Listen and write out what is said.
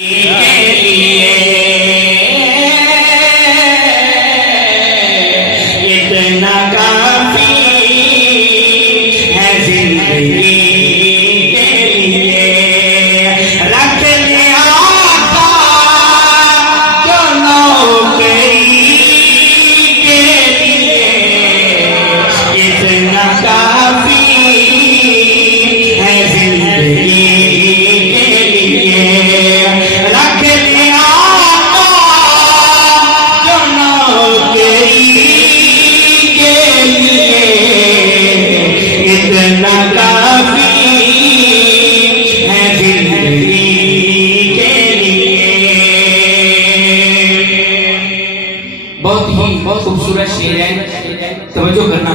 इतना काफी है जिंदगी के लिए, रख लिया जो नौकरी के लिए, इतना काफी है जिंदगी के लिए, रख लिया जो नौकरी के लिए, इतना काफी है जिंदगी के लिए। बहुत खूबसूरत शेर है, तवज्जो करना।